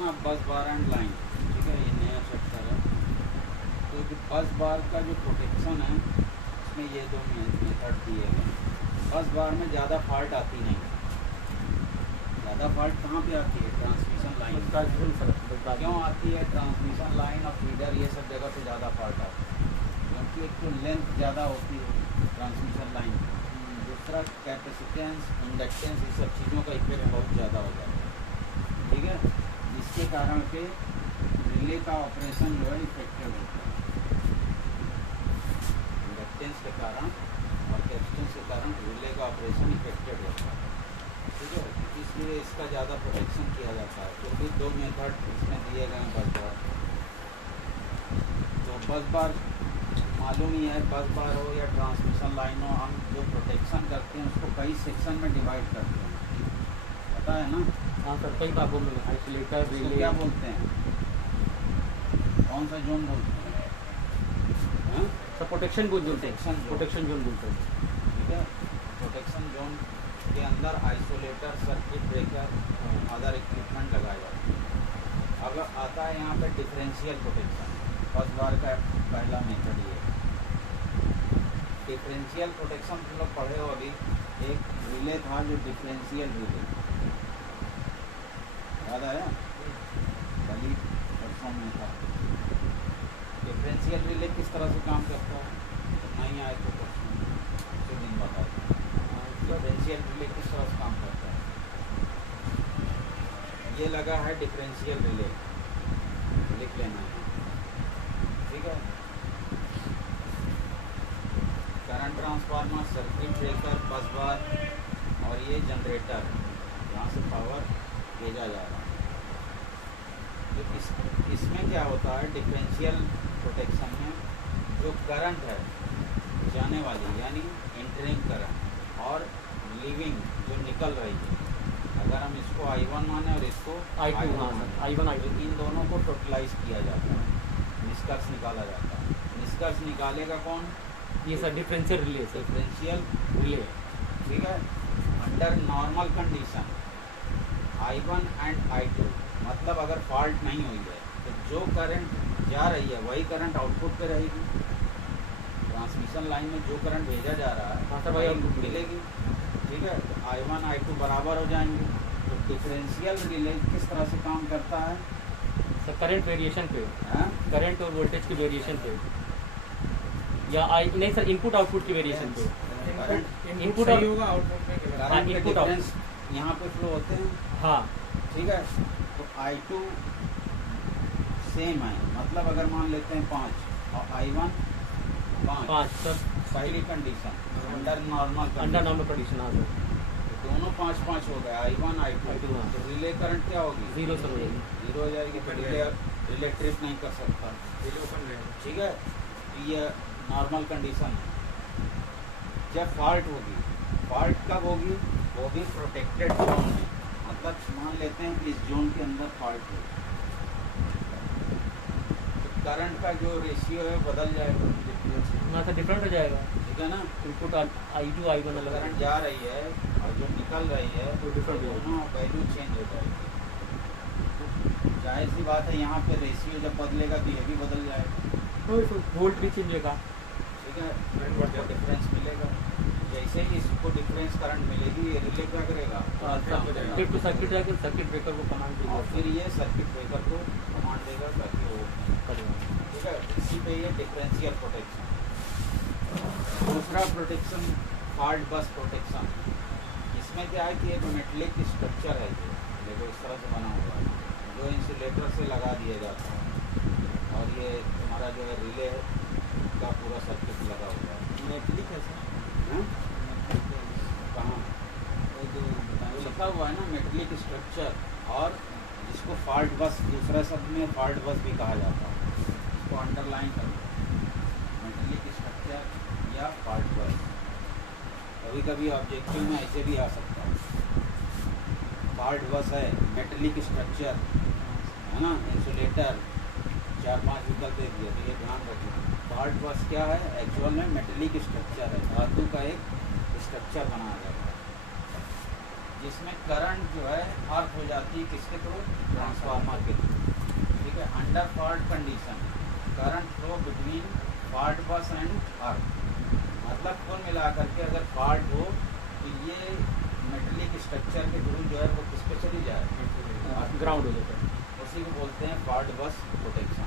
ना बस बार and line, ठीक है, ये नया चैप्टर है। तो बस बार का जो प्रोटेक्शन है इसमें ये दो मेथड दिए गए। बस बार में ज़्यादा फॉल्ट आती नहीं। ज़्यादा फॉल्ट कहाँ पे आती है? Transmission line. क्यों आती है? ट्रांसमिशन लाइन और फीडर ये सब जगह पे ज़्यादा फॉल्ट आती है, क्योंकि एक तो लेंथ ज़्यादा होती है ट्रांसमिशन लाइन, दूसरा कैपेसिटेंस, इंडक्टेंस, इस सब चीज़ों का इफेक्ट बहुत ज़्यादा हो जाता है, ठीक है। जिसके कारण पे रिले का ऑपरेशन जो है इफेक्टेड होता है, इंडक्टेंस के कारण और कैपेसिटेंस के कारण रिले का ऑपरेशन इफेक्टेड होता है, ठीक है। इसलिए इसका ज़्यादा प्रोटेक्शन किया जाता है। तो भी दो मेथड इसमें दिए गए हैं बस बार। तो बस बार मालूम ही है, बस बार हो या ट्रांसमिशन लाइन हो, हम जो प्रोटेक्शन करते हैं उसको कई सेक्शन में डिवाइड करते हैं, पता है ना? हाँ सर, कई भागों में आइसोलेटर, रिले, क्या बोलते हैं, कौन सा जोन बोलते हैं? हाँ? सर प्रोटेक्शन जोन बोलते हैं, प्रोटेक्शन जोन बोलते हैं, ठीक है। प्रोटेक्शन जोन के अंदर isolator, circuit breaker, other equipment लगाए जाते हैं। अब आता है यहाँ पे डिफरेंशियल प्रोटेक्शन। बस बार का पहला मेथड ये डिफरेंशियल प्रोटेक्शन। तुम लोग पढ़े हो अभी, एक रिले था जो डिफरेंशियल रिले, याद आया? कल परसों में था। डिफरेंशियल रिले किस तरह से काम करता है? नहीं आए तो परसों कुछ दिन बताओ। डिफरेंशियल रिले किस तरह से काम करता है? ये लगा है डिफरेंशियल रिले, लिख लेना है, ठीक है। करंट ट्रांसफार्मर, सर्किट ब्रेकर, बस बार और ये जनरेटर, यहाँ से पावर भेजा जा रहा है। तो इसमें क्या होता है? डिफरेंशियल प्रोटेक्शन में जो करंट है जाने वाली, यानी एंटरिंग करंट, और लीविंग जो निकल रही है, अगर हम इसको I1 माने और इसको I2 माने, I1 I2, इन दोनों को टोटलाइज किया जाता है, निष्कर्ष निकाला जाता है। निष्कर्ष निकालेगा कौन? ये sir differential relay, sir differential relay, ठीक है। Under normal condition I1 and I2, मतलब अगर फॉल्ट नहीं हुई है तो जो करंट जा रही है वही करंट आउटपुट पे रहेगी। ट्रांसमिशन लाइन में जो करंट भेजा जा रहा है हाँ सर, वही आउटपुट मिलेगी, ठीक है। तो I1 I2 बराबर हो जाएंगे। तो डिफरेंशियल रिले किस तरह से काम करता है? सर करंट वेरिएशन पे, हाँ? करंट और वोल्टेज की वेरिएशन पे, या नहीं सर इनपुट आउटपुट की वेरिएशन पे। करंट इनपुट सही होगा, आउटपुट में करंट गलत। के इनपुट डिफरेंस यहाँ पे फ्लो होते हैं, हाँ ठीक है। तो I2 सेम है, मतलब अगर मान लेते हैं 5 और I1 5 सर पहली condition under normal under normal condition, हाँ सर दोनों 5-5 हो गए, I1 I2। I2, हाँ। तो रिले करंट क्या होगी? जीरो सर हो जाएगी, जीरो हो जाएगी। तो रिले ट्रिप नहीं कर सकता, रिले ओपन रहेगा। ठीक है। तो ये नॉर्मल कंडीशन है। जब फॉल्ट होगी, फॉल्ट कब होगी? वो भी प्रोटेक्टेड जोन में, मतलब मान लेते हैं कि इस जोन के अंदर फॉल्ट होगी, तो करंट का जो रेशियो है बदल जाएगा, हाँ सर डिफरेंट हो जाएगा। ठीक है ना। इनपुट I2 I1 अलग करंट जा रही है और जो निकल रही है वो different होगा। दोनों वैल्यू चेंज हो जाएगी। तो जाहिर सी बात है यहाँ पे रेशियो जब बदलेगा तो ये भी बदल जाएगा, वोल्ट भी चेंज होगा, ठीक है। को डिफरेंस मिलेगा। जैसे ही इसको डिफरेंस करंट मिलेगी, ये रिले क्या करेगा? फिर तो सर्किट जाकर सर्किट ब्रेकर को कमांड और देगा, फिर ये सर्किट ब्रेकर को कमांड देगा ताकि वो करेगा। ठीक है। इसी पे ये डिफरेंशियल प्रोटेक्शन। दूसरा प्रोटेक्शन फॉल्ट बस प्रोटेक्शन। इसमें क्या है कि एक मेटलिक स्ट्रक्चर है, ये देखो इस तरह से बना हुआ है, जो इंसुलेटर से लगा दिया जाता है, और ये तुम्हारा जो है रिले का पूरा सर्किट लगा हुआ है। मेटलिक है सर, हैं? कहाँ? वो जो लिखा हुआ है ना मेटलिक स्ट्रक्चर, और जिसको फॉल्ट बस, दूसरा शब्द में फॉल्ट बस भी कहा जाता है, इसको अंडरलाइन कर दो, मेटलिक स्ट्रक्चर या फॉल्ट बस। कभी कभी ऑब्जेक्टिव में ऐसे भी आ सकता है, फॉल्ट बस है, मेटलिक स्ट्रक्चर है ना, इंसुलेटर, 4-5 विकल्प दे दिए, तो ये ध्यान रखिए। फॉल्ट बस क्या है? एक्चुअल में मेटलिक स्ट्रक्चर है, धातु का एक स्ट्रक्चर बनाया जाता है, जिसमें करंट जो है अर्थ हो जाती है किसके थ्रू, ट्रांसफार्मर के थ्रू, ठीक है। Under fault condition current flow between fault बस एंड अर्थ, मतलब कुल मिलाकर के अगर फॉल्ट हो तो ये मेटलिक स्ट्रक्चर के थ्रू जो है वो किस पे चली जाए, ग्राउंड हो जाता है। उसी को बोलते हैं फॉल्ट बस प्रोटेक्शन।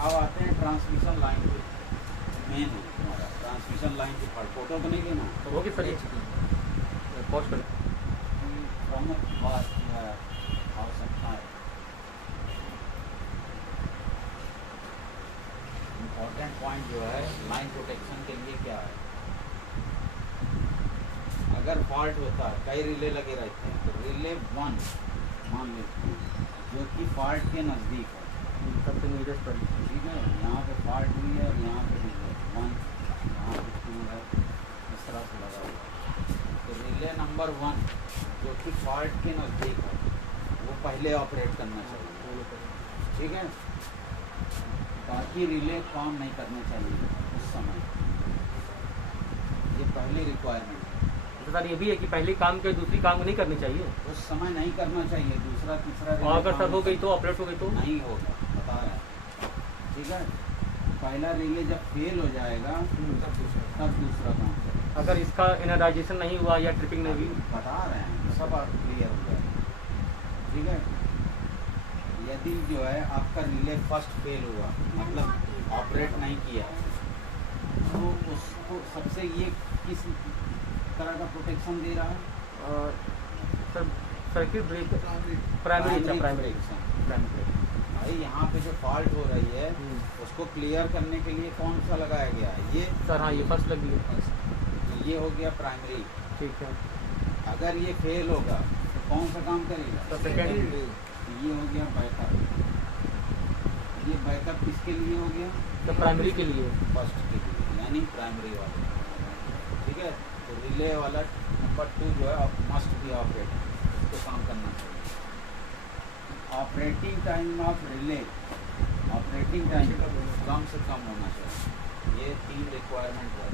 अब आते हैं ट्रांसमिशन लाइन पे, मेन है हमारा ट्रांसमिशन लाइन की फॉल्ट। फोटो तो नहीं लेना, तो होगी सर ये पॉज कर प्रमुख बात आवश्यकता है, इम्पोर्टेंट पॉइंट जो है लाइन प्रोटेक्शन के लिए क्या है। अगर फॉल्ट होता है, कई रिले लगे रहते हैं, तो रिले 1 मान लेते हैं जो कि फॉल्ट के नज़दीक है, सबसे नीडेस्ट पर ठीक है। यहाँ पे फॉल्ट हुई है और यहाँ पे रिले 1, यहाँ पे 2 है, इस तरह से लगा हुआ है। तो रिले नंबर 1 जो कि फॉल्ट के नज़दीक है वो पहले ऑपरेट करना चाहिए, ठीक है। बाकी रिले काम नहीं करने चाहिए उस समय, ये पहली रिक्वायरमेंट है। तो सर ये भी है कि पहले काम के दूसरी काम नहीं करनी चाहिए, उस समय नहीं करना चाहिए, दूसरा तीसरा और अगर सर हो गई तो ऑपरेट हो गई तो नहीं होगा, बता रहे हैं, ठीक है। पहला रिले जब फेल हो जाएगा तब दूसरा काम करेगा। अगर इसका एनर्जाइजेशन नहीं हुआ या ट्रिपिंग नहीं हुई, बता रहे हैं सब क्लियर हो जाएगा, ठीक है। यदि जो है आपका रिले फर्स्ट फेल हुआ, मतलब ऑपरेट नहीं किया, तो उसको सबसे ये किस तरह का प्रोटेक्शन दे रहा है, sir circuit breaker primary protection. भाई यहाँ पे जो फॉल्ट हो रही है उसको क्लियर करने के लिए कौन सा लगाया गया है, ये सर। हाँ ये फर्स्ट लगी है, तो ये हो गया प्राइमरी। ठीक है। अगर ये फेल होगा तो कौन सा काम करेगा, तो सेकेंड। तो ये हो गया बैकअप। ये बैकअप किसके लिए हो गया, तो प्राइमरी के लिए, फर्स्ट के लिए, यानी प्राइमरी वाला, ठीक है। तो रिले वाला नंबर 2 जो है मस्ट बी ऑपरेट, उसको काम करना चाहिए। Operating time of relay, operating time कम से कम होना चाहिए। ये 3 रिक्वायरमेंट है,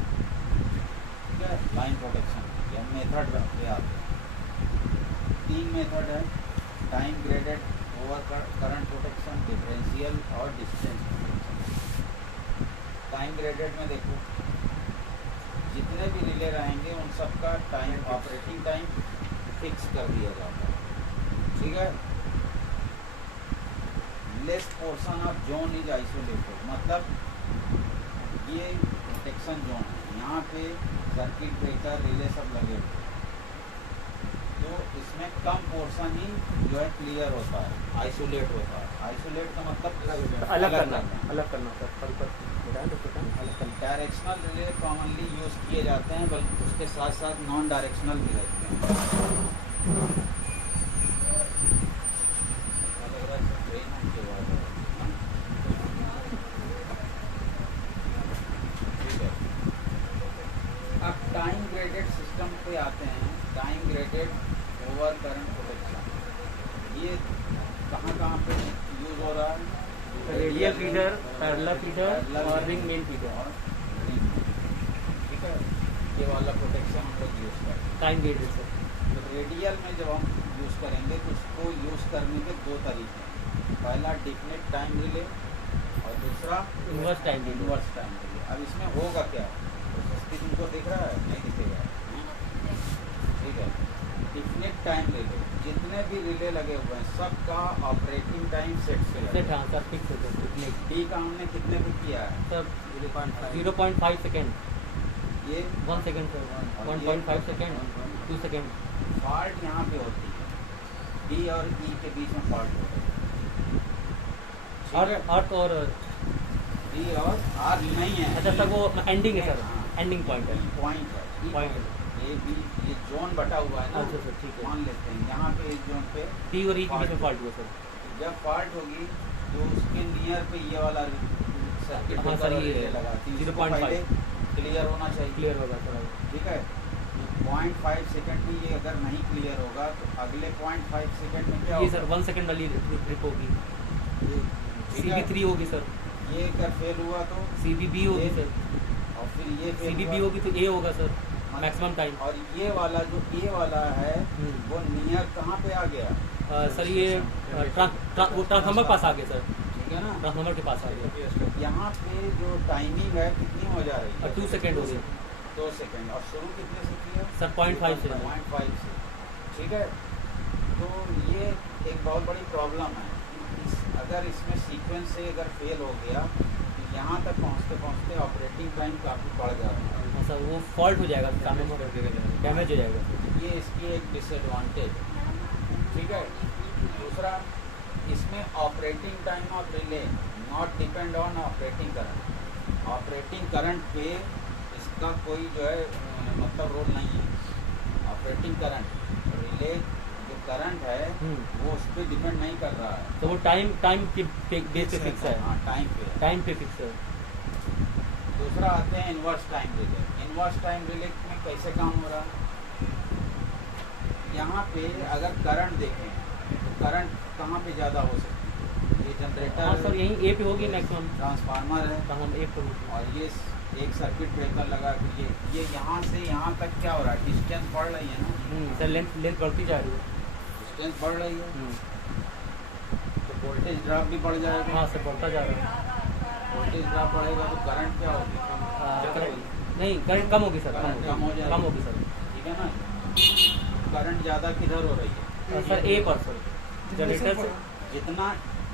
ठीक है। लाइन प्रोटेक्शन या मेथड पे आते हैं, 3 मेथड है, time graded over current protection, differential और डिस्टेंस प्रोटेक्शन। टाइम ग्रेडेड में देखो जितने भी रिले रहेंगे उन सबका टाइम, ऑपरेटिंग टाइम फिक्स कर दिया जाता है, ठीक है। Less portion of zone is isolated, मतलब ये प्रोटेक्शन जोन है, यहाँ पे सर्किट ब्रेकर रिले सब लगे हुए हैं, तो इसमें कम पोर्शन ही जो है क्लियर होता है, आइसोलेट होता है। आइसोलेट का मतलब अलग करना, अलग करना sir. Directional relay commonly use किए जाते हैं, बल्कि उसके साथ साथ नॉन डायरेक्शनल भी रहते हैं। ठीक है, अब टाइम ग्रेडेड सिस्टम पे आते हैं। Time graded over current protection ये कहाँ पे यूज़ हो रहा है, रेडियल फीडर, पैरेलल फीडर और रिंग मेन फीडर, ठीक है। ये वाला प्रोटेक्शन हम लोग यूज़ करें टाइम ग्रेडेड सर। तो रेडियल में जब हम यूज़ करेंगे तो उसको यूज़ करने के 2 तरीके हैं, पहला डिफिनिट टाइम रिले और दूसरा inverse time relay. Inverse time relay. अब इसमें होगा क्या, इसकी तुमको दिख रहा है, नहीं दिखेगा, ठीक है। डिफिनिट टाइम रिले, जितने भी रिले लगे हुए हैं सबका ऑपरेटिंग टाइम सेट से सेट, हाँ सर फिक्स हो गया। डी का हमने कितने पे किया है, सर 0.5 0.5 सेकेंड, ये 1 second sir, 1.5 second, 2 second. Fault यहाँ पे होती है, डी और ई के बीच में फॉल्ट होता है, अर्थ और डी और आर नहीं है। अच्छा सर वो एंडिंग है सर, एंडिंग पॉइंट है, पॉइंट है, पॉइंट। ये भी ये जोन बटा हुआ है ना, अच्छा सर ठीक है। मान लेते हैं यहाँ पे इस जोन पे डी और ई के बीच में फॉल्ट हुआ सर। जब फॉल्ट होगी तो उसके नियर पे ये वाला सर्किट हाँ सर, ये ब्रेकर लगाती है, इसको 0.5 पहले क्लियर होना चाहिए, क्लियर होगा सर। ठीक है। 0.5 सेकंड में ये अगर नहीं क्लियर होगा तो अगले 0.5 सेकंड में क्या ये होगा, सर 1 सेकेंड वाली ट्रिप होगी, ठीक है? CB3 होगी सर, ये अगर फेल हुआ तो CBB होगी सर, और फिर ये fail CBB हुआ, होगी तो A होगा सर, मैक्सिमम टाइम। और ये वाला जो ए वाला है वो नियर कहाँ पे आ गया? सर ये वो ट्रांसफार्मर पास आ गया सर, ठीक है ना, ट्रांसफार्मर के पास आ गया। यहाँ पे जो टाइमिंग है कितनी हो जा रही है? 2 सेकेंड हो गए 2 सेकेंड। और शुरू कितने से किया? सर 0.5 से। 0.5 से, ठीक है। तो ये एक बहुत बड़ी प्रॉब्लम है। अगर इसमें सीक्वेंस से अगर फेल हो गया तो यहाँ तक पहुँचते पहुँचते ऑपरेटिंग टाइम काफ़ी बढ़ जाता है। हाँ सर, वो फॉल्ट हो जाएगा, डैमेज हो जाएगा। ये इसकी एक डिसएडवांटेज है, ठीक है। दूसरा, इसमें operating time of relay not depend on operating current. Operating current पे इसका कोई जो है मतलब रोल नहीं है। ऑपरेटिंग करंट रिले जो करंट है वो उस पर डिपेंड नहीं कर रहा है। तो वो टाइम के बेस पे फिक्स है। हाँ, टाइम पे फिक्स है। दूसरा आते हैं inverse time relay. Inverse time relay में कैसे काम हो रहा है? यहाँ पे अगर करंट देखें तो करंट कहाँ पे ज़्यादा हो सकती है? ये जनरेटर। हाँ सर, यहीं ए पे होगी मैक्सिमम। ट्रांसफार्मर है, हम ए पे होगी। और ये एक सर्किट ब्रेकर लगा के ये यहाँ से यहाँ तक क्या हो रहा है? डिस्टेंस बढ़ रही है ना सर, लेंथ बढ़ती जा रही है। डिस्टेंस बढ़ रही है तो वोल्टेज ड्रॉप भी बढ़ जाएगा। हाँ सर, बढ़ता जा रहा है। वोल्टेज ड्रॉप बढ़ेगा तो करंट क्या होगी? नहीं, करंट कम होगी सर, कम हो जाएगी। कम होगी सर। ठीक है ना। करंट ज़्यादा किधर हो रही है? सर ए पर सर, जनरेटर से जितना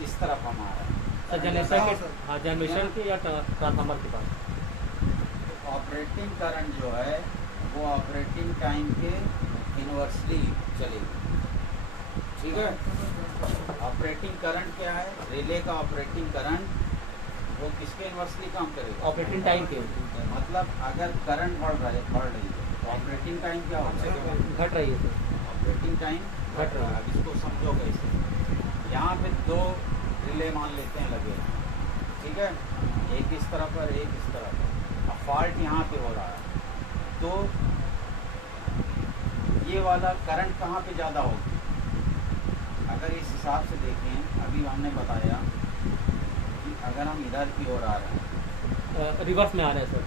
इस तरफ हमारा सर, जनरेटर के, हाँ जनरेटर के या ट्रांसफार्मर के पास। ऑपरेटिंग करंट जो है वो ऑपरेटिंग टाइम के इन्वर्सली चलेगी, ठीक है। ऑपरेटिंग करंट क्या है? रिले का ऑपरेटिंग करंट वो किसके इन्वर्सली काम करेगा? ऑपरेटिंग टाइम के। मतलब अगर करंट बढ़ रही है तो ऑपरेटिंग टाइम क्या होगा? घट रही है सर। ऑपरेटिंग टाइम घट रहा है। अब इसको समझो कैसे। यहाँ पे 2 रिले मान लेते हैं लगे, ठीक है, एक इस तरफ पर एक इस तरफ पर। अब फॉल्ट यहाँ पे हो रहा है तो ये वाला करंट कहाँ पे ज़्यादा होगी? अगर इस हिसाब से देखें, अभी हमने बताया कि अगर हम इधर की ओर आ रहे हैं, रिवर्स में आ रहे हैं सर,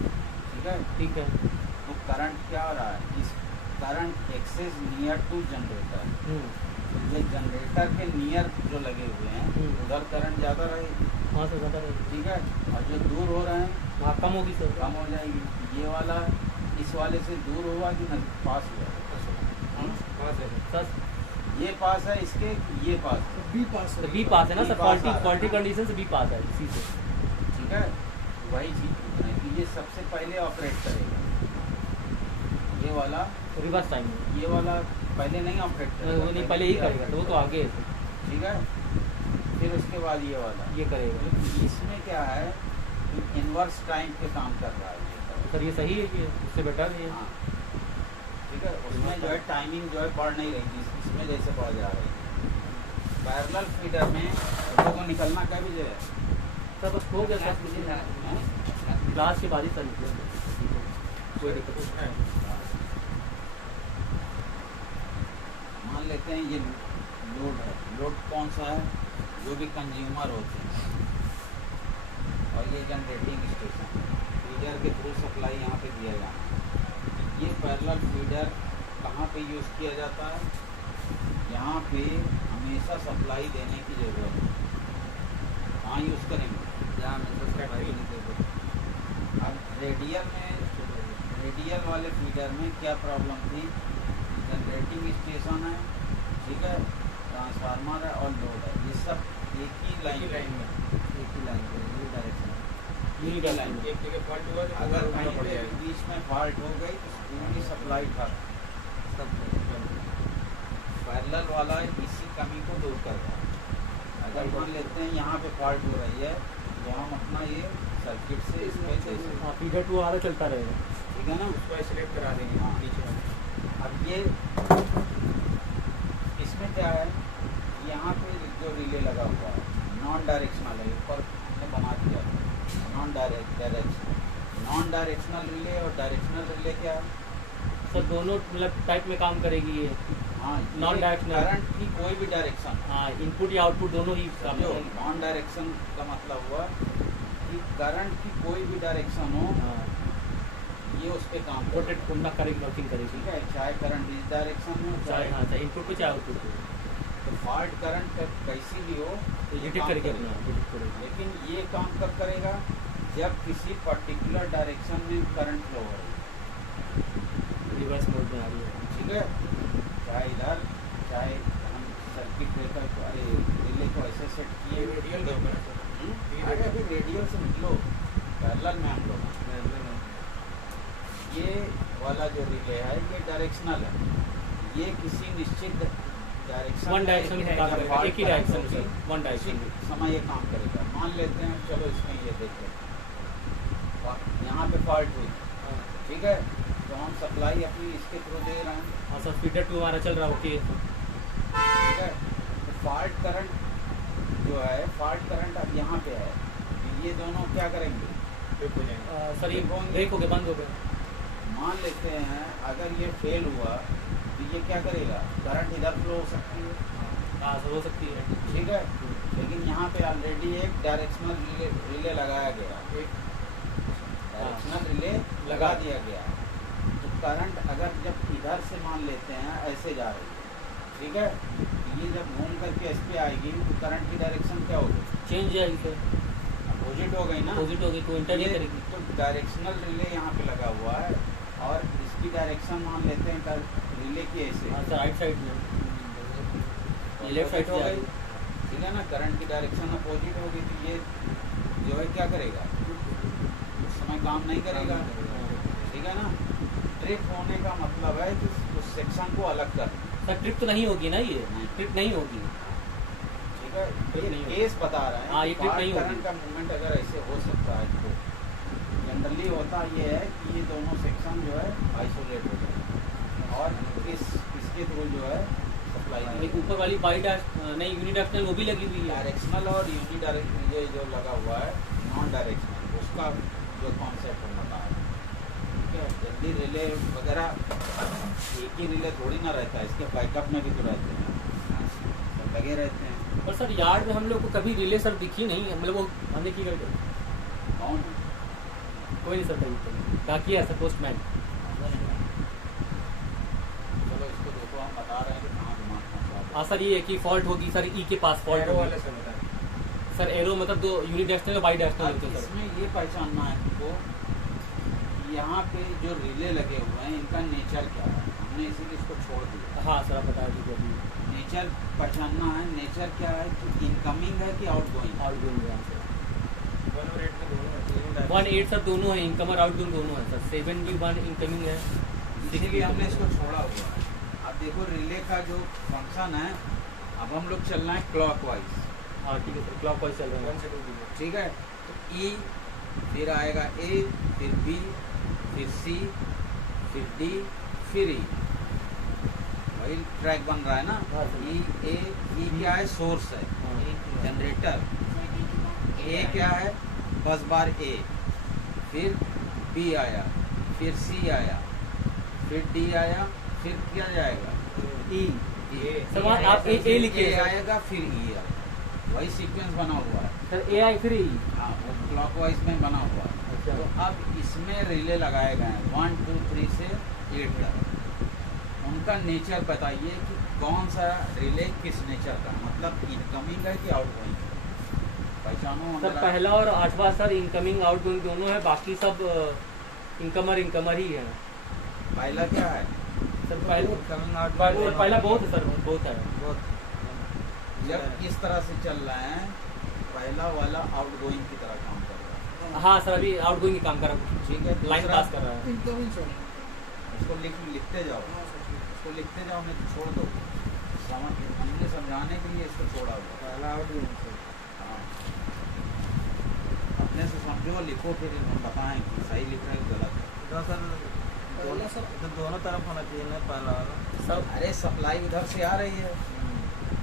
ठीक है, ठीक है। तो करंट क्या हो रहा है? इस current excess near to generator, ये जनरेटर के नियर जो लगे हुए हैं उधर करंट ज़्यादा रहेगी। हाँ सर, ज़्यादा रहेगी। ठीक है। और जो दूर हो रहे हैं वहाँ कम होगी सर, कम हो जाएगी। ये वाला इस वाले से दूर होगा कि न पास हुआ? सर ये पास है इसके, ये पास है, बी पास तो बी पास है ना बी सर, पास आ रहा है। क्वालिटी कंडीशन से बी पास है इसी से। ठीक है। वही चीज़ पूछना है कि ये सबसे पहले ऑपरेट करेगा, ये वाला रिवर्स टाइम में ये वाला पहले नहीं ऑपरेट करेगा, वो नहीं, पहले ही करेगा, तो वो तो आगे है सर। ठीक है। फिर उसके बाद ये वाला ये करेगा। तो इसमें क्या है कि इनवर्स टाइम पे काम कर रहा है ये। सर ये सही है, ये उससे बेटर है। हाँ, ठीक है। उसमें जो है टाइमिंग जो है बढ़ नहीं रही थी, इसमें जैसे बढ़ जा रही है। पैरेलल फीडर में लोगों को निकलना क्या भी है सर, बस हो गया सर, क्लास के बाद ही सर निकलेंगे, कोई दिक्कत नहीं। मान लेते हैं ये लोड है। लोड कौन सा है? जो भी कंज्यूमर होते हैं, और ये जनरेटिंग स्टेशन, फीडर के थ्रू सप्लाई यहाँ पे दिया जाना है। ये पैरेलल फीडर कहाँ पे यूज़ किया जाता है? यहाँ पे हमेशा सप्लाई देने की ज़रूरत है। कहाँ यूज़ करेंगे? जहाँ हमेशा सप्लाई देने की ज़रूरत है। अब रेडियल वाले फीडर में क्या प्रॉब्लम थी? जनरेटिंग स्टेशन है, ठीक है, ट्रांसफार्मर है और लोड है, ये सब एक ही लाइन में, एक ही लाइन में, ये डायरेक्शन, यूनिट लाइन में। एक जगह फॉल्ट हुआ तो अगर दूसरा कहीं पड़ पे जाएगा। बीच में फॉल्ट हो गई तो पूरी सप्लाई ठप। पैरेलल वाला इसी कमी को दूर कर रहा है। अगर मान लेते हैं यहाँ पे फॉल्ट हो रही है तो हम अपना ये सर्किट से इसमें जैसे, हाँ, फीडर टू आगे चलता रहेगा। ठीक है ना। उसको आइसोलेट करा देंगे हाँ। पीछे वाले। अब ये इसमें क्या है? यहाँ पे जो रिले लगा हुआ है नॉन डायरेक्शनल है, ऊपर ने बना दिया नॉन डायरेक्शनल रिले और डायरेक्शनल रिले क्या है? सर दोनों मतलब टाइप में काम करेगी ये। हाँ, Non-directional। करंट की कोई भी डायरेक्शन, हाँ, इनपुट या आउटपुट दोनों ही काम जो करेंगे। नॉन डायरेक्शन का मतलब हुआ कि करंट की कोई भी डायरेक्शन हो, हाँ, ये उस पे काम करेगा। रोटेट करना करेगी, वर्किंग करेगी। ठीक है, चाहे करंट इस डायरेक्शन में हो, चाहे हाँ चाहे इनपुट पे चाहे आउटपुट पे तो फॉल्ट करंट कैसी भी हो तो ये डिटेक्ट काम करके करेगा। अपना डिटेक्ट करेगी। लेकिन ये काम कब करेगा, जब किसी पर्टिकुलर डायरेक्शन में करंट फ्लो हो रही है। रिवर्स मोड में आ रही है। ठीक है, चाहे इधर चाहे हम सर्किट ब्रेकर को अरे रिले को ऐसे सेट ये किए। रेडियल का ऊपर है। अरे अभी रेडियल से निकलो, पैरेलल में हम लोग ये वाला जो रिले है ये डायरेक्शनल है, ये किसी निश्चित डायरेक्शन वन डायरेक्शन में काम करेगा, एक ही डायरेक्शन में सर, वन डायरेक्शन में। समय ये काम करेगा। मान लेते हैं, चलो इसमें ये देखें, यहाँ पे फॉल्ट हुई, ठीक है, तो हम सप्लाई अपनी इसके थ्रू दे रहे हैं। हाँ सर, फीडर टू हमारा चल रहा है, ओके। ठीक है, तो फॉल्ट करंट जो है, फॉल्ट करंट अब यहाँ पे है, तो ये दोनों क्या करेंगे, ब्रेक हो जाएगा। सर ये ब्रेक हो गया, बंद हो गया। मान लेते हैं अगर ये फेल हुआ तो ये क्या करेगा, करंट इधर फ्लो हो सकती है। हाँ सर, हो सकती है। ठीक है, लेकिन यहाँ पे ऑलरेडी एक डायरेक्शनल रिले लगाया गया, एक डायरेक्शनल रिले लगा दिया गया। तो करंट अगर जब इधर से मान लेते हैं ऐसे जा रही है, ठीक है, तो ये जब घूम करके इस पे आएगी तो करंट की डायरेक्शन क्या होगी, चेंज जाएगी सर, अपोजिट हो गई ना। अपोजिट हो गई तो इंटर नहीं ये करेगी। तो डायरेक्शनल रिले यहाँ पे लगा हुआ है और इसकी डायरेक्शन मान लेते हैं रिले की ऐसे। हाँ सर, राइट साइड में, ये लेफ्ट साइड हो हो गई, गई। ठीक है ना, करंट की डायरेक्शन अपोजिट होगी तो ये जो है क्या करेगा, उस समय काम नहीं करेगा। ठीक है ना, ट्रिप होने का मतलब है कि उस सेक्शन को अलग कर। सर ट्रिप तो नहीं होगी ना, ये ट्रिप नहीं होगी। ठीक है, ट्रिप नहीं ये होगी। केस बता रहे हैं। हाँ, ये ट्रिप नहीं होगी। करंट का मूवमेंट अगर ऐसे हो सकता है तो जनरली होता ये है कि ये दोनों सेक्शन जो है आइसोलेट हो जाए और इसके थ्रू जो है सप्लाई एक ऊपर वाली बाई नहीं, यूनिडायरेक्शनल वो भी लगी हुई है। डायरेक्शनल और यूनी डायरेक्शनल ये जो लगा हुआ है नॉन डायरेक्शनल, उसका जो कॉन्सेप्ट हम बता रहे हैं। ठीक है, जल्दी रिले वगैरह एक ही रिले थोड़ी ना रहता है, इसके बैकअप में भी तो रहते हैं, तो लगे रहते हैं। पर सर यार्ड में हम लोग को कभी रिले सर दिखी नहीं, हम लोग को हमने की करके कौन कोई नहीं सर कभी बाकी है सर, पोस्टमैन। चलो इसको देखो, हम बता रहे हैं कि कहाँ दिमाग फंसा है। हाँ सर, ये है कि फॉल्ट होगी सर, ई के पास फॉल्ट एरो होगी वाले से बताएं। सर। एरो मतलब दो यूनिडायरेक्शनल और बाई डायरेक्शनल अब होते हैं सर। इसमें ये पहचानना है आपको, यहाँ पे जो रिले लगे हुए हैं इनका नेचर क्या है, हमने इसीलिए इसको छोड़ दिया। हाँ सर, आप बता दीजिए अभी। नेचर पहचानना है, नेचर क्या है कि इनकमिंग है कि आउटगोइंग। आउटगोइंग है सर, 1 और 8 में दोनों है, तीनों डायरेक्शन। 1 8 सर दोनों है, इनकम और आउटगोइंग दोनों है सर। 7 भी 1 इनकमिंग है, 6 इसीलिए भी हमने incoming इसको छोड़ा हुआ है। अब देखो रिले का जो फंक्शन है, अब हम लोग चलना है क्लॉकवाइज। है। हाँ ठीक है सर, क्लॉक वाइज चल रहा 1 है। से 2 की है। ठीक है, तो ई फिर आएगा ए, फिर बी, फिर सी, फिर डी, फिर ई, वही ट्रैक बन रहा है ना। हाँ सर। ई ए, ई क्या है, सोर्स है, हाँ। जनरेटर। ए क्या है, बस बार ए, फिर बी आया, फिर सी आया, फिर डी आया, फिर क्या जाएगा, ई ए। सर वहाँ आप ए लिखिए ए सर। आएगा, फिर ई आएगा, वही सीक्वेंस बना हुआ है। सर ए आई 3। हाँ, वो क्लॉकवाइज में बना हुआ है। अच्छा। तो अब इसमें रिले लगाए गए हैं 1 2 3 से 8 तक। उनका नेचर बताइए कि कौन सा रिले किस नेचर का, मतलब इनकमिंग है कि आउटगोइंग। पहचानो सर हमारा। पहला और 8वां सर इनकमिंग आउटगोइंग दोनों है, बाकी सब इनकमर ही है। पहला क्या है, सर पहला बहुत है सर, बहुत है। जब इस तरह से चल रहे हैं, पहला वाला आउटगोइंग की तरह काम कर रहा है। हाँ सर, अभी आउटगोइंग काम कर रहा ठीक है, है, लाइन दूसरा- पास कर रहा है। इसको लिखते जाओ, इसको लिखते जाओ, नहीं तो छोड़ दो। हमने समझाने के लिए इसको छोड़ा हुआ। पहला आउटगोइंग से। हाँ, अपने से समझो, लिखो, फिर हम बताएं कि सही लिख रहे हैं गलत है। तो दोनों तरफ होना चाहिए ना, पहला वाला। सब अरे सप्लाई उधर से आ रही है,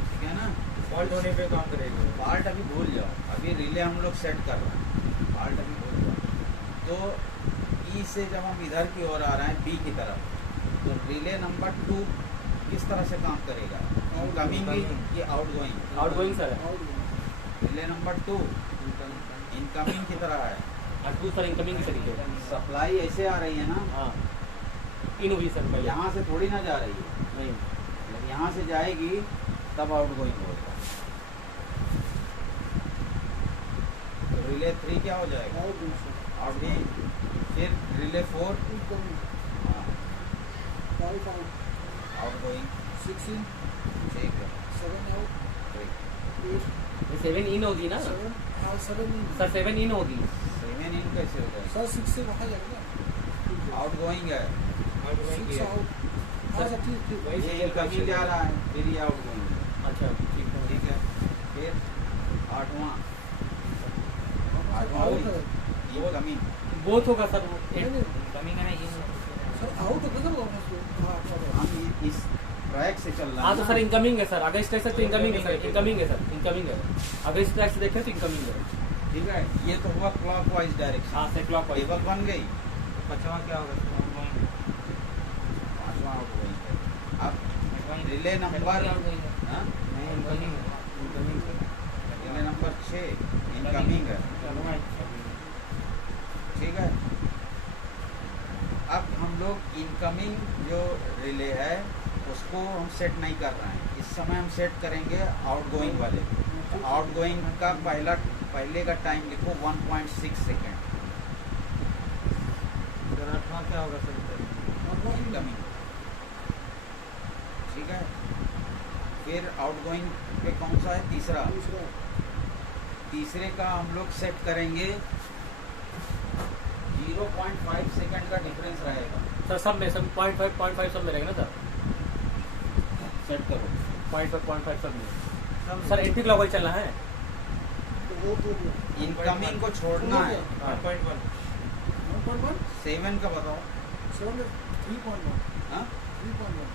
ठीक है ना। फॉल्ट होने पे काम करेगा। फाल्ट अभी भूल जाओ, अभी रिले हम लोग सेट कर रहे हैं, फाल्ट अभी भूल जाओ। तो ई से जब हम इधर की ओर आ रहे हैं बी की तरफ, तो रिले नंबर 2 किस तरह से काम करेगा, इनकमिंग ये आउटगोइंग। आउटगोइंग सर है। रिले नंबर 2 इनकमिंग की तरह है, टू सर इनकमिंग की तरीके से। सप्लाई ऐसे आ रही है ना, हाँ इन होगी सर पहले। यहाँ से थोड़ी ना जा रही है, नहीं जब यहाँ से जाएगी तब आउट गोइंग होगा। तो रिले 3 क्या हो जाएगा, आउट गोइंग। फिर रिले 4 आउट गोइंग। 6 इन, ठीक है, 7 आउट, ठीक। ये 7 इन होगी ना सर, 7 इन होगी। 7 इन कैसे हो जाएगा, सर 6 से वहाँ जाएगा आउट गोइंग है, 6 आउट। हाँ सर ठीक ठीक। ये इनकमिंग जा रहा है, फिर ये आउट गोइंग है, अच्छा ठीक है। ठीक है। फिर 8वां आउट है इनकमिंग, बोथ होगा सर वो नहीं, नहीं, इनकमिंग है ना ये। सर आउट होगा सर वापस तो। हाँ हम इस ट्रैक से चल रहा हाँ है तो सर इनकमिंग है सर, अगर इस ट्रैक से तो इनकमिंग है सर, इनकमिंग है सर, इनकमिंग है। अगर इस ट्रैक से देखें तो इनकमिंग है। ठीक है। ये तो हुआ क्लॉकवाइज डायरेक्शन, हाँ से क्लॉक वाइज। टेबल बन गई। 5वां क्या होगा? 5वां आउट गोइंग है। अब रिले नंबर, हाँ? नहीं इनकमिंग है, इनकमिंग रिले नंबर 6 इनकमिंग है, ठीक है। अब हम लोग इनकमिंग जो रिले है उसको हम सेट नहीं कर रहे हैं, इस समय हम सेट करेंगे आउटगोइंग वाले। तो आउटगोइंग का पहले का टाइम लिखो 1.6 सेकेंड। फिर 8वां क्या होगा सर? इनकमिंग, ठीक है। फिर आउटगोइंग पे कौन सा है, तीसरा। तीसरे का हम लोग सेट करेंगे 0.5 सेकेंड का डिफरेंस रहेगा। सर सब में सब 0.5 सब में रहेगा ना सर, सेट करो 0.5 सब में। सर एंटी क्लॉकवाइज चलना है। तो वो इनकमिंग को छोड़ना है। 1.1 7 का बताओ, 3.1 हाँ? 3.1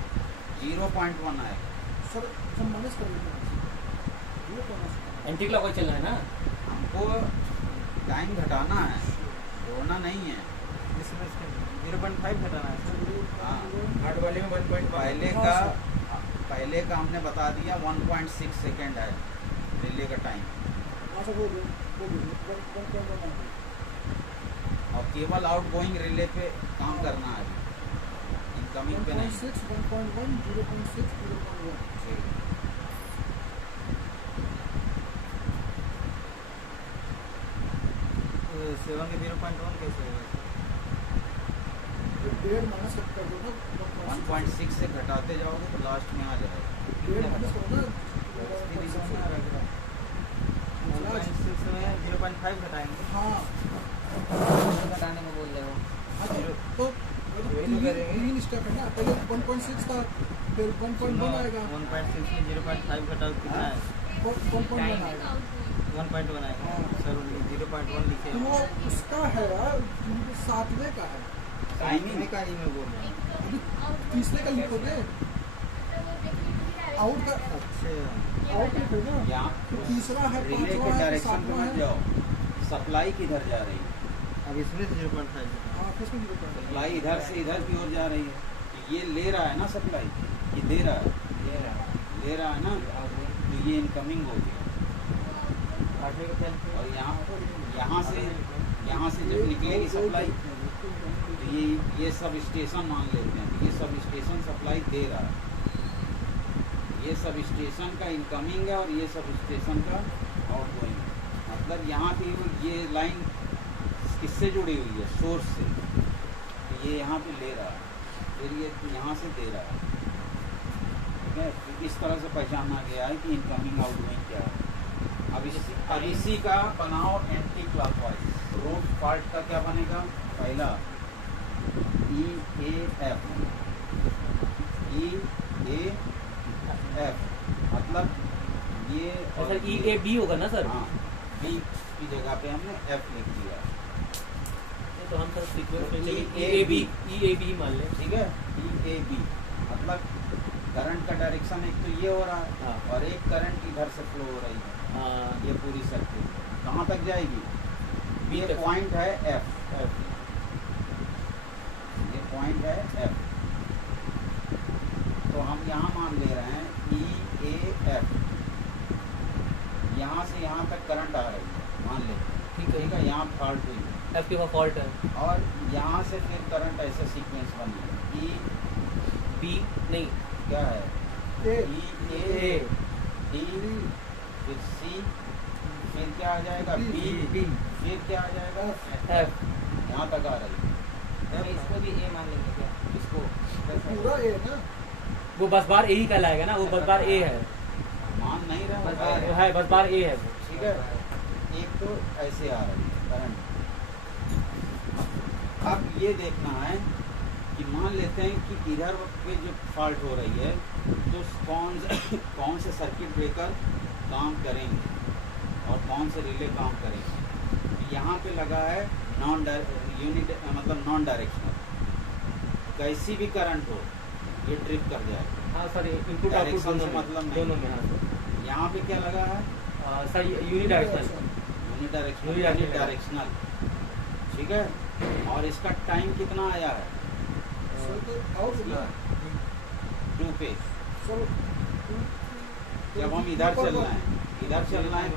0.1 आएगा। सर माइनस कर देते हैं 0.1 एंटी क्लॉकवाइज चलना है ना। हमको टाइम घटाना है, जोड़ना नहीं है। इसमें 0.5 घटाना है। हाँ। हार्ड वाले में 1.5 पहले का हमने बता दिया 1.6 सेकेंड है रिले का टाइम, हाँ सर वो 1.1 और केवल आउटगोइंग रिले पे काम करना है, इनकमिंग पे नहीं। 1.6 1.1 0.6 0.1 ठीक। 7 के 0.1 कैसे होगा? डेढ़ माइनस कर दो ना 1.6 से घटाते जाओगे तो लास्ट में आ जाएगा। डेढ़ माइनस करो ना इसकी दिशा में आ रहेगा। 1.6 में 0.5 घटाएंगे। हाँ घटाने को बोल रहे हो? हाँ तो तीन स्टेप है ना, पहले 1.6 था, फिर 1.1 आएगा, 1.6 में 0.5 घटाओ कितना है? 1.1 आएगा। 1.1 आएगा। हाँ। सर 0.1 लिखे तो वो उसका है यार, 7वें का है, टाइमिंग का ही मैं बोल रहा हूँ। अभी तीसरे का लिखोगे, आउट का अच्छा आउट लिखोगे ना, यहाँ तो तीसरा है, रिले के 5वां है, डायरेक्शन पे 7वां मत है। जाओ, सप्लाई किधर जा रही है, अब इसमें से 0.5 हाँ किसमें 0.1 सप्लाई इधर से इधर की ओर जा रही है। ये ले रहा है ना सप्लाई, ये दे रहा है, ले रहा है ना, तो ये इनकमिंग हो गया। और यहाँ से जब निकलेगी सप्लाई तो ये सब स्टेशन मान लेते हैं, ये सब स्टेशन सप्लाई दे रहा है। ये सब स्टेशन का इनकमिंग है और ये सब स्टेशन का आउटगोइंग है। मतलब यहाँ की ये लाइन किससे जुड़ी हुई है, सोर्स से, तो ये यहाँ पे ले रहा है, फिर ये यहाँ से दे रहा है। ठीक है, तो इस तरह से पहचाना गया है कि इनकमिंग आउटगोइंग क्या है। अब इसी का बनाओ एंटी क्लॉकवाइज। रूट पार्ट का क्या बनेगा, पहला EAF, मतलब ये सर EAB होगा ना सर। हाँ, B की जगह पे हमने F लिख दिया, तो हम सर सीक्वेंस में EAB EAB मान लें। ठीक है। EAB मतलब करंट का डायरेक्शन एक तो ये हो रहा है, हाँ। और एक करंट इधर से फ्लो हो रही है। हाँ ये पूरी सर्किट कहाँ तक जाएगी, ये तक। पॉइंट है F, ये पॉइंट है F, तो हम यहाँ मान ले रहे हैं EAF, यहाँ से यहाँ तक करंट आ रही है मान ले, ठीक है। ठीक है। यहाँ फॉल्ट हुई है, F के पास फॉल्ट है, और यहाँ से फिर करंट ऐसे सीक्वेंस बनी E B नहीं, क्या है ए E A, A D फिर C फिर क्या आ जाएगा B फिर क्या आ जाएगा F, यहाँ तक आ रही है। इसको भी ए मान लेंगे क्या? इसको पूरा ए ना, वो बस बार A ही कहलाएगा ना, वो बस बार A है, मान नहीं रहा बस बार वो है बस बार A है वो। ठीक है। एक तो ऐसे आ रही है करंट। अब ये देखना है कि मान लेते हैं कि इधर पे जो फॉल्ट हो रही है तो कौन से सर्किट ब्रेकर काम करेंगे और कौन से रिले काम करेंगे। यहाँ पे लगा है यूनिट मतलब नॉन डायरेक्शनल, कैसी भी करंट हो ये ट्रिप कर जाएगा। हाँ सर, इनपुट आउटपुट Direction दोनों से में, मतलब नहीं। दोनों में। हाँ यहाँ पे क्या लगा है सर, यूनिडायरेक्शनल, यूनिडायरेक्शनल, ठीक है। और इसका टाइम कितना आया है सर तो आउट ना, 2 पे। सर जब हम इधर चल रहे हैं इधर चल रहे हैं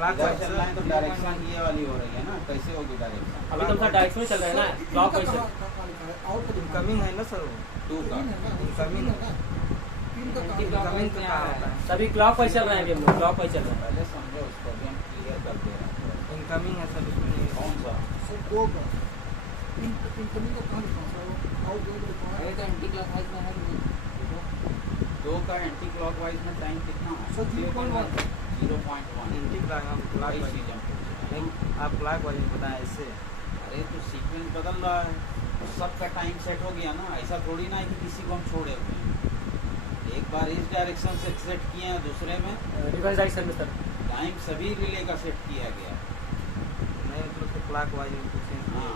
इधर चल रहे हैं तो डायरेक्शन ये वाली हो रही है ना, कैसे होगी डायरेक्शन अभी तो सर डायरेक्शन में चल रहा है ना, क्लॉक वाइज चल, आउट का इनकमिंग है ना सर वो? 2 का। इनकमिंग है ना, तीन का इनकमिंग काम का क्या होता है? सभी क्लॉक वाइज चल रहे हैं अभी हम लोग, क्लॉक वाइज चल रहे हैं। पहले समझो उसको, अभी हम क्लियर कर दे रहे हैं। इनकमिंग है सर उसमें नहीं है। कौन सा सर दो का इनकमिंग का कहाँ लिखा सर, आउट जो लिखा है तो एंटी क्लॉकवाइज में है कि नहीं? 2 का एंटी क्लॉकवाइज में टाइम कितना है सर 0.1 0.1। एंटी क्लॉक हम वही क्लॉकवाइज चीज़ हम पूछ रहे हैं। नहीं, आप क्लॉकवाइज बताएं ऐसे। अरे तो सीक्वेंस बदल रहा है तो सबका टाइम सेट हो गया ना, ऐसा थोड़ी ना है कि किसी को हम छोड़े हुए हैं। एक बार इस डायरेक्शन से सेट किए हैं, दूसरे में रिवर्स डायरेक्शन में सर, टाइम सभी रिले का सेट किया गया। नहीं मतलब तो क्लॉकवाइज में पूछें। हाँ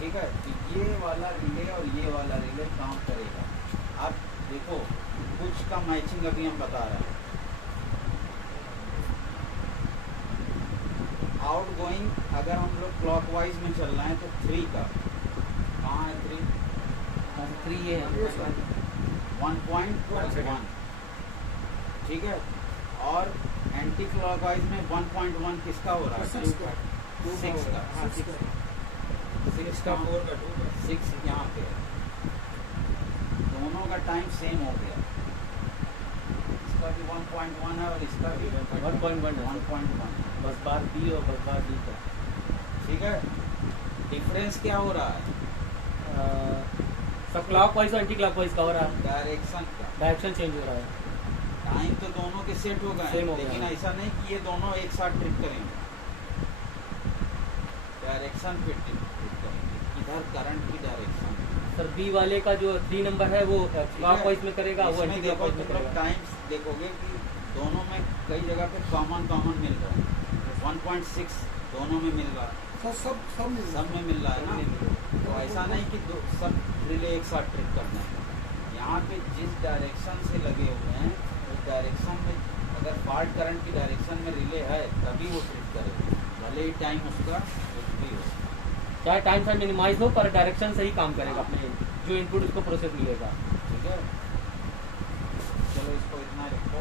ठीक है, तो ये वाला रिले और ये वाला रिले काम करेगा। अब देखो कुछ का मैचिंग अभी हम बता रहे हैं। आउट गोइंग अगर हम लोग क्लॉकवाइज में चल रहे हैं तो 3 का कहाँ है 3? 3 ये है, 1.1, ठीक है। और एंटी क्लॉकवाइज में 1.1 किसका हो रहा है? 6 का 6 का। हाँ 6 का 4 का 2 का 6 यहाँ पे है। दोनों का टाइम सेम हो गया, इसका भी 1.1 है और इसका भी 1.1 है। 1.1, बस बार B और बस बार D का। ठीक है। डिफरेंस क्या हो रहा है? सब क्लॉक वाइज और एंटी क्लॉक वाइज का हो रहा है, डायरेक्शन का। डायरेक्शन चेंज हो रहा है। टाइम तो दोनों के सेट हो गए Same हो हैं, लेकिन गया। ऐसा नहीं कि ये दोनों एक साथ ट्रिप करेंगे। डायरेक्शन पे ट्रिप करेंगे, इधर करंट की डायरेक्शन। सर B वाले का जो 3 नंबर है वो क्लॉक वाइज में करेगा, वो इसमें एंटी देखो क्लॉक वाइज में तुम लोग करेगा। टाइम्स देखोगे कि दोनों में कई जगह पे कॉमन मिल रहा है। 1.6 दोनों में मिल रहा है, सर सब मिल सब में मिल रहा है ना। तो ऐसा नहीं कि सब रिले एक साथ ट्रिप करना है। यहाँ पे जिस डायरेक्शन से लगे हुए हैं उस डायरेक्शन में अगर फॉल्ट करंट की डायरेक्शन में रिले है तभी वो ट्रिप करेगा, भले ही टाइम उसका कुछ भी हो। चाहे टाइम से मिनिमाइज हो पर डायरेक्शन से ही काम करेगा, अपने जो इनपुट उसको प्रोसेस मिलेगा। ठीक है, चलो इसको इतना रखो।